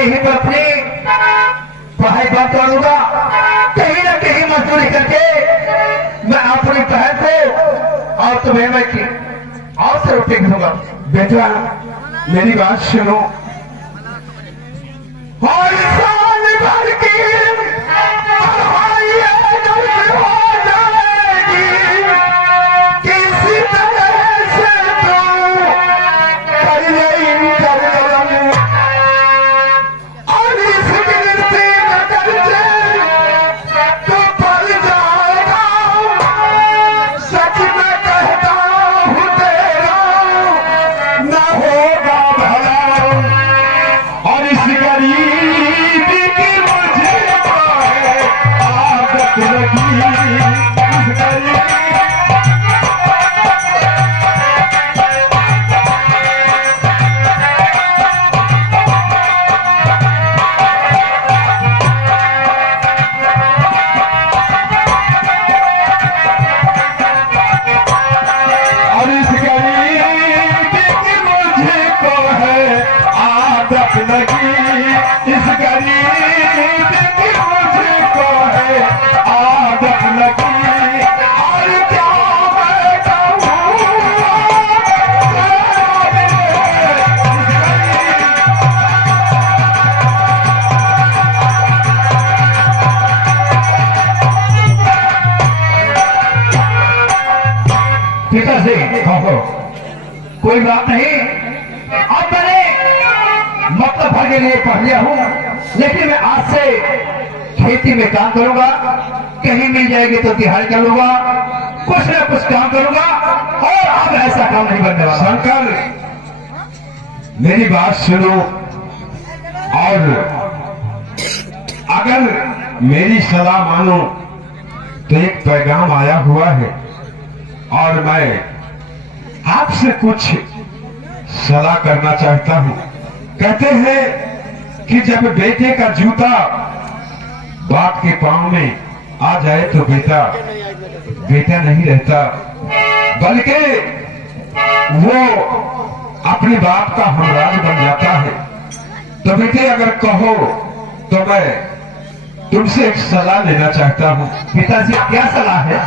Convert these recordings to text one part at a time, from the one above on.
यही पर अपनी पढ़ाई बात करूंगा, कहीं ना कहीं मजदूरी करके मैं अपनी पढ़ाई को और तुम्हें मैं की और से रोटी दूंगा। बेटा मेरी बात सुनो, और साल भर की पढ़ाई हो जाएगी, किसी तरह से तू कर ले इंतजाम, और इस गिनती में करके तू पढ़ जाएगा। सच में कहता हूँ तेरा न होगा भला, और इस गरीबी की मुझे आदत लगी, इस गरीबी और इस गरीबी की मुझे को है आदत लगी, इस गरीबी की मुझे को है आदत लगी। और क्या मैं कहूँ, पिताजी कहो कोई बात नहीं, अब मैंने मतलब भर के लिए पढ़ लिया हूँ, लेकिन मैं आज से खेती में काम करूंगा, कहीं मिल जाएगी तो दिहाड़ी कर लूंगा, कुछ न कुछ काम करूंगा, और अब ऐसा काम नहीं बनने वाला। शंकर मेरी बात सुनो, और अगर मेरी सलाह मानो तो एक पैगाम आया हुआ है, और मैं आपसे कुछ सलाह करना चाहता हूं। कहते हैं कि जब बेटे का जूता बाप के पांव में आ जाए तो बेटा बेटा नहीं रहता, बल्कि वो अपने बाप का हमराज बन जाता है। तो बेटे अगर कहो तो मैं तुमसे एक सलाह लेना चाहता हूं। पिताजी क्या सलाह है,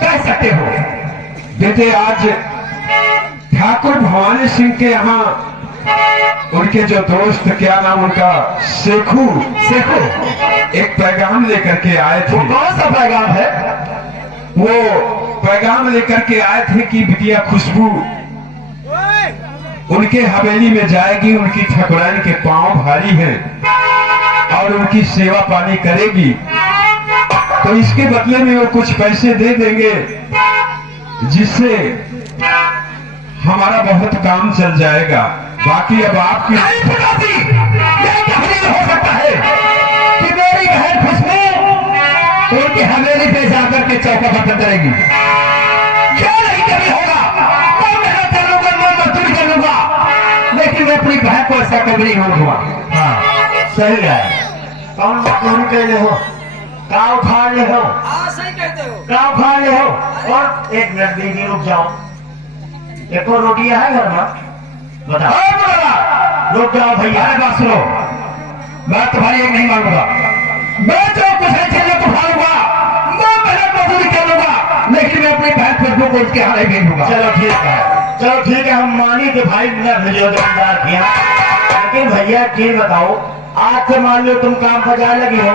कह सकते हो? बेटे आज ठाकुर भवानी सिंह के यहाँ उनके जो दोस्त, क्या नाम उनका, शेखू एक पैगाम लेकर के आए थे। कौन सा पैगाम है? वो पैगाम लेकर के आए थे कि बिटिया खुशबू उनके हवेली में जाएगी, उनकी ठाकुरानी के पांव भारी हैं और उनकी सेवा पानी करेगी, तो इसके बदले में वो कुछ पैसे दे देंगे जिससे हमारा बहुत काम चल जाएगा। बाकी अब आपकी नहीं हो सकता है कि मेरी बहन खुशबू उनकी हवेली पे जाकर के चौका बर्तन करेगी, क्या नहीं कभी होगा। मैं मेहनत कर लूंगा, मैं मजदूरी कर लूंगा, लेकिन मैं अपनी बहन को ऐसा कभी नहीं होगा। हाँ सही है, कौन मजदूरी कर ले हो, गाँव उखाड़ ले हो, सही कहते हो, गाँव उखाड़ ले हो। और एक मिनट दीदी रुक जाओ, एक और रोटियां है घर में, बताओ। रुक जाओ भैया, अरे बात सुनो, मैं तुम्हारी एक नहीं मानूंगा, मैं जो कुछ है चलिए तो उठाऊंगा, मैं मेहनत मजदूरी कर लूंगा, लेकिन मैं अपनी बहन खुशबू को उसके यहाँ नहीं भेजूंगा। चलो ठीक है, चलो ठीक है, हम मानी कि भाई न भेजो दुकानदार के यहाँ, लेकिन भैया ये बताओ, आज से मान लो तुम काम बजा लगी हो,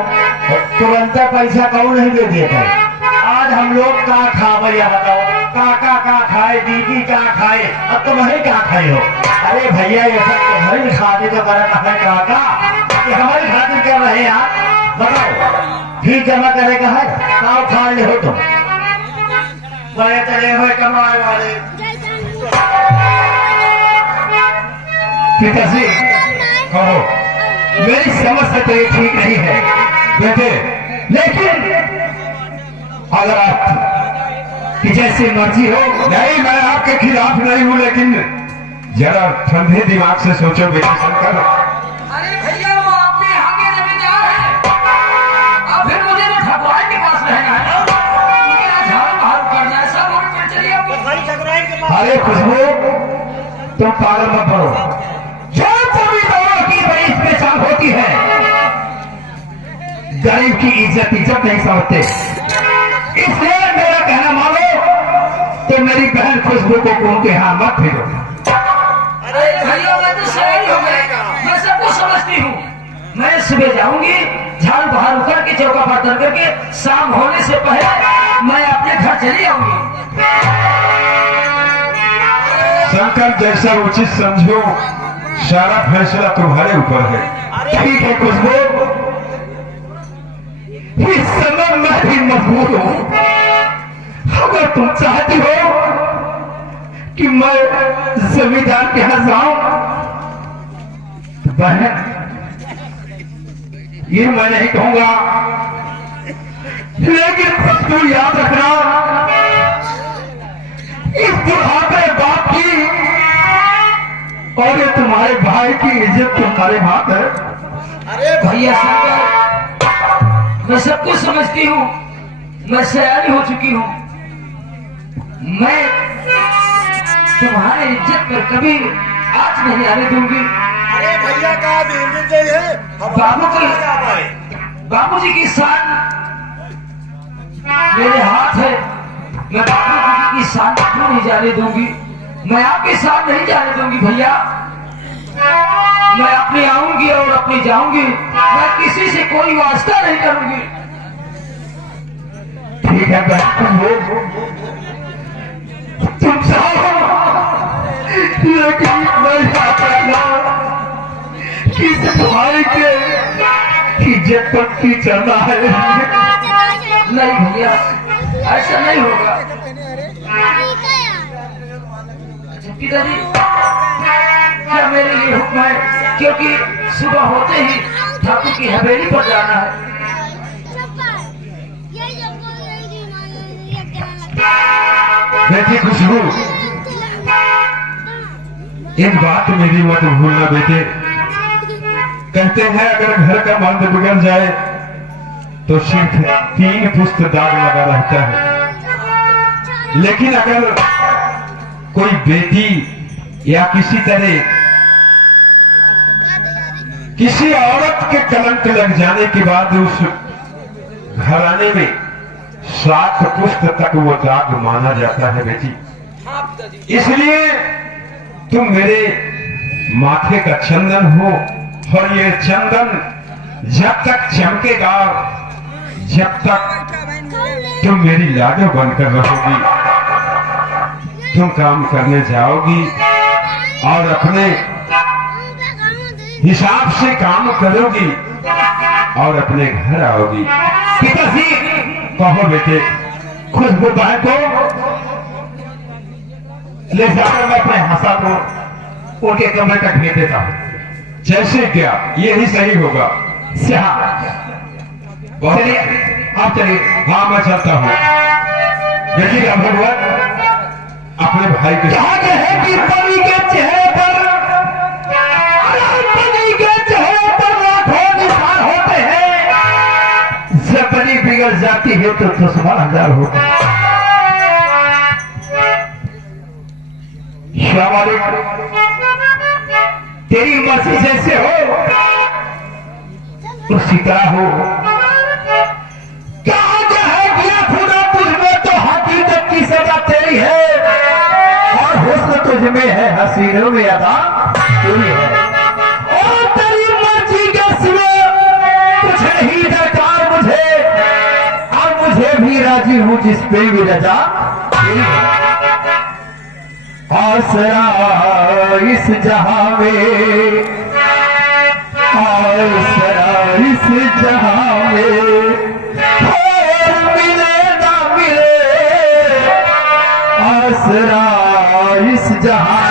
तुरंत पैसा कौन नहीं दे देता है? आज हम लोग का खा भैया बताओ, काका का खाए, दीदी का खाए, अब तुम्हारे क्या खाए हो? अरे भैया ये सब तुम्हारी खातिर तो कर रहा है काका, ये हमारी खातिर कर रहे हैं आप, बताओ फीस जमा करेगा है, काव खा ले हो तुम, बड़े चले हुए कमाए वाले। पिताजी कहो, मेरी समझ से तो ये ठीक नहीं है बेटे, लेकिन अगर आप की जैसी मर्जी हो। नहीं, मैं आपके खिलाफ नहीं हूँ, लेकिन जरा ठंडे दिमाग से सोचो बेटे शंकर। अरे भैया वो अपने यहाँ के जमींदार हैं, अब फिर मुझे तो ठाकुराइन के पास रहना है, उनके यहाँ झाड़ू बहारू करना है, सब रोड पर चलिए अब। अरे खुशबू तुम पागल मत बनो, जो कभी दोनों की बड़ी होती है, गरीब की इज्जत नहीं समझते। इसलिए मेरा कहना मानो तो मेरी बहन खुशबू को उनके यहाँ मत भेजो। अरे भैया मैं तो सही हो गया, मैं सब कुछ समझती हूँ। मैं सुबह जाऊंगी, झाड़ू बाहर उतर के चौका बर्तन करके शाम होने से पहले मैं अपने घर चली आऊंगी। शंकर जैसा उचित समझो, सारा फैसला तुम्हारे ऊपर है। ठीक है खुशबू, इस समय मैं भी मजबूर हूँ। अगर तुम चाहती हो कि मैं जमींदार के यहाँ जाऊं तो बहन ये मैं नहीं कहूंगा, लेकिन खुशबू याद रखना, इस बुढ़ापे बाप की और ये तुम्हारे भाई की इज्जत तुम्हारे हाथ है। अरे भैया शंकर, मैं सब कुछ समझती हूँ, मैं सयानी हो चुकी हूँ। मैं तुम्हारे इज्जत पर कभी आज नहीं आने दूंगी। अरे भैया का दे है बाबूजी की शान मेरे हाथ है, मैं बाबूजी की शान क्यों नहीं जाने दूंगी। मैं आपकी शान नहीं जाने दूंगी भैया। मैं अपनी आऊंगी और अपनी जाऊंगी, मैं किसी से कोई वास्ता नहीं करूंगी। ठीक है बहन, तुम चाहो, लेकिन मैं चाहता कि इस भाई के इज्जत पर की चलना है। नहीं भैया, ऐसा नहीं होगा। अच्छा पिताजी, क्या मेरे लिए हुक्म है? क्योंकि सुबह होते ही ठाकुर की हवेली पर जाना है। बेटी खुशबू, एक बात मेरी मत भूलना बेटे। कहते हैं अगर घर का मर्द बिगड़ जाए तो सिर्फ 3 पुष्ट दाग लगा रहता है, लेकिन अगर कोई बेटी या किसी तरह किसी औरत के कलंक लग जाने के बाद उस घराने में 7 पुष्ट तक वो दाग माना जाता है बेटी। इसलिए तुम मेरे माथे का चंदन हो, और ये चंदन जब तक चमकेगा, जब तक तुम मेरी लाडो बनकर रहोगी। तुम काम करने जाओगी और अपने हिसाब से काम करोगी और अपने घर आओगी। पिताजी, कहो बेटे। खुशबू बहन को ले जाकर मैं अपने हंसा को उनके कमरे तक भेज देता हूँ। जैसे क्या, यही सही होगा। चलिए आप चलिए। हाँ मैं चलता हूँ। देखिएगा भगवान अपने भाई के कहा गया है कि परी के चेहरे पर लाखों निशान होते हैं, जब परी बिगड़ जाती है तो दुश्मन 1000 होते हैं। तेरी मर्जी जैसे हो उसी तरह हो। कहा गया है कि खुदा तुझमें तो हकीकत की सजा तेरी है, और हुस्न तुझमें है, हसीनों में अदा तेरी है। और तेरी मर्जी के सिवा कुछ नहीं दरकार मुझे, और मुझे भी राजी हूं जिस पे भी रजा तेरी है। आसरा इस जहां में, आसरा इस जहां में, और मिले ना मिले, आसरा इस जहां